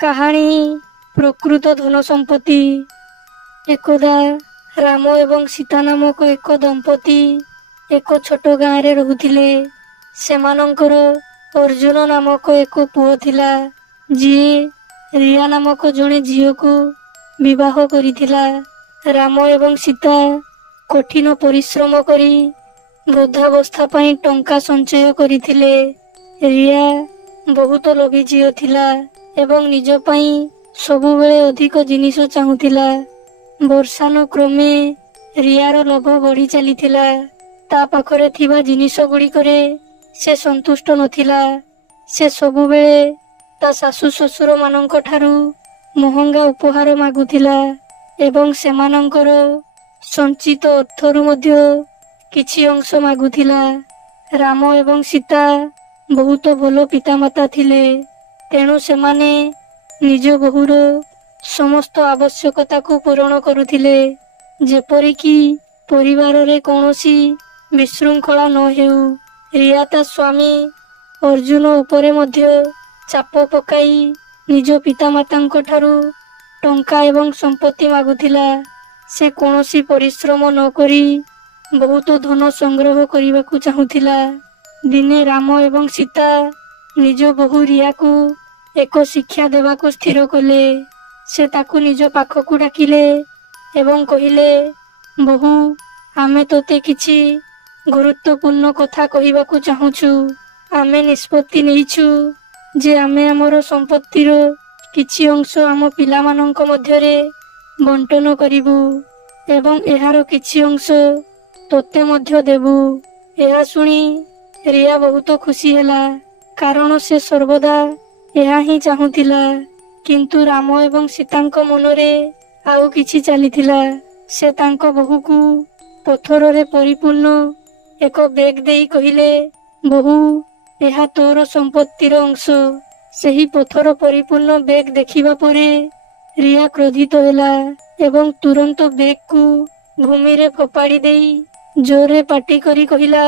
କାହାଣୀ ପ୍ରକୃତ ଧନ ସମ୍ପତ୍ତି। ଏକଦା ରାମ ଏବଂ ସୀତା ନାମକ ଏକ ଦମ୍ପତି ଏକ ଛୋଟ ଗାଁରେ ରହୁଥିଲେ। ସେମାନଙ୍କର ଅର୍ଜୁନ ନାମକ ଏକ ପୁଅ ଥିଲା, ଯିଏ ରିୟା ନାମକ ଜଣେ ଝିଅକୁ ବିବାହ କରିଥିଲା। ରାମ ଏବଂ ସୀତା କଠିନ ପରିଶ୍ରମ କରି ବୃଦ୍ଧାବସ୍ଥା ପାଇଁ ଟଙ୍କା ସଞ୍ଚୟ କରିଥିଲେ। ରିୟା ବହୁତ ଲୋଭୀ ଝିଅ ଥିଲା ଏବଂ ନିଜ ପାଇଁ ସବୁବେଳେ ଅଧିକ ଜିନିଷ ଚାହୁଁଥିଲା। ବର୍ଷାନୁକ୍ରମେ ରିୟାର ଲୋଭ ବଢ଼ି ଚାଲିଥିଲା। ତା ପାଖରେ ଥିବା ଜିନିଷ ଗୁଡ଼ିକରେ ସେ ସନ୍ତୁଷ୍ଟ ନଥିଲା। ସେ ସବୁବେଳେ ତା ଶାଶୁ ଶ୍ୱଶୁର ମାନଙ୍କ ଠାରୁ ମହଙ୍ଗା ଉପହାର ମାଗୁଥିଲା ଏବଂ ସେମାନଙ୍କର ସଞ୍ଚିତ ଅର୍ଥରୁ ମଧ୍ୟ କିଛି ଅଂଶ ମାଗୁଥିଲା। ରାମ ଏବଂ ସୀତା ବହୁତ ଭଲ ପିତାମାତା ଥିଲେ, ତେଣୁ ସେମାନେ ନିଜ ବୋହୂର ସମସ୍ତ ଆବଶ୍ୟକତାକୁ ପୂରଣ କରୁଥିଲେ, ଯେପରିକି ପରିବାରରେ କୌଣସି ବିଶୃଙ୍ଖଳା ନ ହେଉ। ରିୟା ତା ସ୍ୱାମୀ ଅର୍ଜୁନ ଉପରେ ମଧ୍ୟ ଚାପ ପକାଇ ନିଜ ପିତାମାତାଙ୍କ ଠାରୁ ଟଙ୍କା ଏବଂ ସମ୍ପତ୍ତି ମାଗୁଥିଲା। ସେ କୌଣସି ପରିଶ୍ରମ ନ କରି ବହୁତ ଧନ ସଂଗ୍ରହ କରିବାକୁ ଚାହୁଁଥିଲା। ଦିନେ ରାମ ଏବଂ ସୀତା ନିଜ ବୋହୂ ରିୟାକୁ ଏକ ଶିକ୍ଷା ଦେବାକୁ ସ୍ଥିର କଲେ। ସେ ତାକୁ ନିଜ ପାଖକୁ ଡାକିଲେ ଏବଂ କହିଲେ, ବୋହୂ, ଆମେ ତୋତେ କିଛି ଗୁରୁତ୍ୱପୂର୍ଣ୍ଣ କଥା କହିବାକୁ ଚାହୁଁଛୁ। ଆମେ ନିଷ୍ପତ୍ତି ନେଇଛୁ ଯେ ଆମେ ଆମର ସମ୍ପତ୍ତିର କିଛି ଅଂଶ ଆମ ପିଲାମାନଙ୍କ ମଧ୍ୟରେ ବଣ୍ଟନ କରିବୁ ଏବଂ ଏହାର କିଛି ଅଂଶ ତୋତେ ମଧ୍ୟ ଦେବୁ। ଏହା ଶୁଣି ରିୟା ବହୁତ ଖୁସି ହେଲା, କାରଣ ସେ ସର୍ବଦା ଏହା ହିଁ ଚାହୁଁଥିଲା। କିନ୍ତୁ ରାମ ଏବଂ ସୀତାଙ୍କ ମନରେ ଆଉ କିଛି ଚାଲିଥିଲା। ସେ ତାଙ୍କ ବୋହୂକୁ ପଥରରେ ପରିପୂର୍ଣ୍ଣ ଏକ ବେଗ ଦେଇ କହିଲେ, ବୋହୂ, ଏହା ତୋର ସମ୍ପତ୍ତିର ଅଂଶ। ସେହି ପଥର ପରିପୂର୍ଣ୍ଣ ବେଗ ଦେଖିବା ପରେ ରିୟା କ୍ରୋଧିତ ହେଲା ଏବଂ ତୁରନ୍ତ ବେଗକୁ ଭୂମିରେ ଫୋପାଡ଼ି ଦେଇ ଜୋରରେ ପାଟି କରି କହିଲା,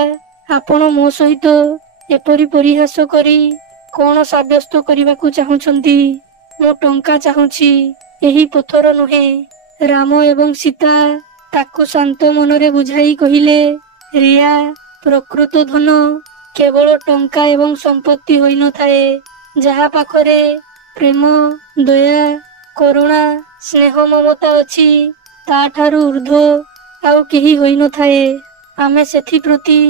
ଆପଣ ମୋ ସହିତ ଏପରି ପରିହାସ କରି କଣ ସାବ୍ୟସ୍ତ କରିବାକୁ ଚାହୁଁଛନ୍ତି? ମୁଁ ଟଙ୍କା ଚାହୁଁଛି, ଏହି ପଥର ନୁହେଁ। ରାମ ଏବଂ ସୀତା ତାକୁ ଶାନ୍ତ ମନରେ ବୁଝାଇ କହିଲେ, ରିୟା, ପ୍ରକୃତ ଧନ କେବଳ ଟଙ୍କା ଏବଂ ସମ୍ପତ୍ତି ହୋଇନଥାଏ। ଯାହା ପାଖରେ ପ୍ରେମ, ଦୟା, କରୁଣା, ସ୍ନେହ, ମମତା ଅଛି, ତାଠାରୁ ଉର୍ଦ୍ଧ୍ୱ ଆଉ କେହି ହୋଇନଥାଏ। ଆମେ ସେଥିପ୍ରତି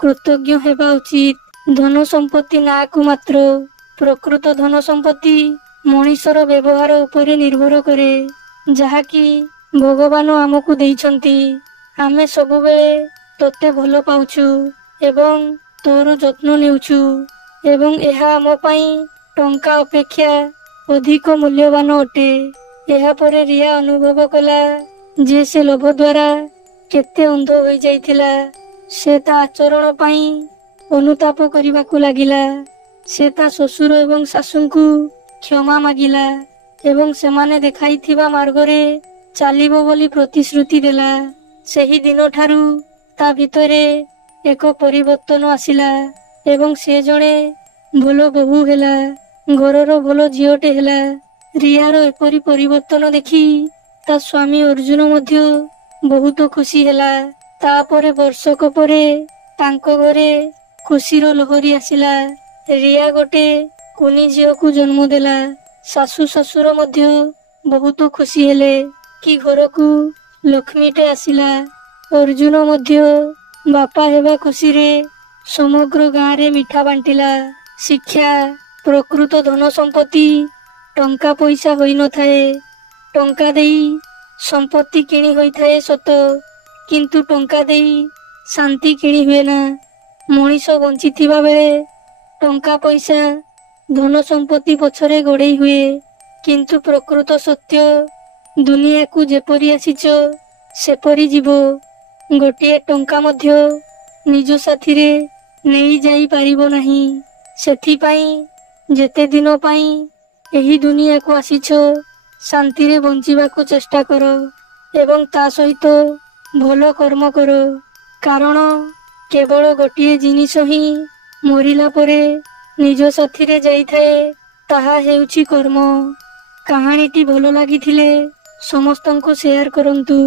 କୃତଜ୍ଞ ହେବା ଉଚିତ। ଧନ ସମ୍ପତ୍ତି ନାଁକୁ ମାତ୍ର। ପ୍ରକୃତ ଧନ ସମ୍ପତ୍ତି ମଣିଷର ବ୍ୟବହାର ଉପରେ ନିର୍ଭର କରେ, ଯାହାକି ଭଗବାନ ଆମକୁ ଦେଇଛନ୍ତି। ଆମେ ସବୁବେଳେ ତୋତେ ଭଲ ପାଉଛୁ ଏବଂ ତୋର ଯତ୍ନ ନେଉଛୁ ଏବଂ ଏହା ଆମ ପାଇଁ ଟଙ୍କା ଅପେକ୍ଷା ଅଧିକ ମୂଲ୍ୟବାନ ଅଟେ। ଏହାପରେ ରିୟା ଅନୁଭବ କଲା ଯେ ସେ ଲୋଭ ଦ୍ୱାରା କେତେ ଅନ୍ଧ ହୋଇଯାଇଥିଲା। ସେ ତା ଆଚରଣ ପାଇଁ ଅନୁତାପ କରିବାକୁ ଲାଗିଲା। ସେ ତା ଶ୍ୱଶୁର ଏବଂ ଶାଶୁଙ୍କୁ କ୍ଷମା ମାଗିଲା ଏବଂ ସେମାନେ ଦେଖାଇଥିବା ମାର୍ଗରେ ଚାଲିବ ବୋଲି ପ୍ରତିଶ୍ରୁତି ଦେଲା। ସେହି ଦିନଠାରୁ ତା ଭିତରେ ଏକ ପରିବର୍ତ୍ତନ ଆସିଲା ଏବଂ ସେ ଜଣେ ଭଲ ବୋହୂ ହେଲା, ଘରର ଭଲ ଝିଅଟେ ହେଲା। ରିୟାର ଏପରି ପରିବର୍ତ୍ତନ ଦେଖି ତା ସ୍ୱାମୀ ଅର୍ଜୁନ ମଧ୍ୟ ବହୁତ ଖୁସି ହେଲା। ତାପରେ ବର୍ଷକ ପରେ ତାଙ୍କ ଘରେ ଖୁସିର ଲହରୀ ଆସିଲା। ରିୟା ଗୋଟେ କୁନି ଝିଅକୁ ଜନ୍ମ ଦେଲା। ଶାଶୁ ଶ୍ୱଶୁର ମଧ୍ୟ ବହୁତ ଖୁସି ହେଲେ କି ଘରକୁ ଲକ୍ଷ୍ମୀଟେ ଆସିଲା। ଅର୍ଜୁନ ମଧ୍ୟ ବାପା ହେବା ଖୁସିରେ ସମଗ୍ର ଗାଁରେ ମିଠା ବାଣ୍ଟିଲା। ଶିକ୍ଷା, ପ୍ରକୃତ ଧନ ସମ୍ପତ୍ତି ଟଙ୍କା ପଇସା ହୋଇନଥାଏ। ଟଙ୍କା ଦେଇ ସମ୍ପତ୍ତି କିଣି ହୋଇଥାଏ ସତ, କିନ୍ତୁ ଟଙ୍କା ଦେଇ ଶାନ୍ତି କିଣି ହୁଏ ନା। ମଣିଷ ବଞ୍ଚିଥିବା ବେଳେ ଟଙ୍କା ପଇସା, ଧନ ସମ୍ପତ୍ତି ପଛରେ ଗୋଡ଼େଇ ହୁଏ, କିନ୍ତୁ ପ୍ରକୃତ ସତ୍ୟ, ଦୁନିଆକୁ ଯେପରି ଆସିଛ ସେପରି ଯିବ। ଗୋଟିଏ ଟଙ୍କା ମଧ୍ୟ ନିଜ ସାଥିରେ ନେଇ ଯାଇପାରିବ ନାହିଁ। ସେଥିପାଇଁ ଯେତେ ଦିନ ପାଇଁ ଏହି ଦୁନିଆକୁ ଆସିଛ, ଶାନ୍ତିରେ ବଞ୍ଚିବାକୁ ଚେଷ୍ଟା କର ଏବଂ ତା ସହିତ ଭଲ କର୍ମ କର, କାରଣ କେବଳ ଗୋଟିଏ ଜିନିଷ ହିଁ ମରିଲା ପରେ ନିଜ ସାଥିରେ ଯାଇଥାଏ, ତାହା ହେଉଛି କର୍ମ। କାହାଣୀଟି ଭଲ ଲାଗିଥିଲେ ସମସ୍ତଙ୍କୁ ସେୟାର କରନ୍ତୁ।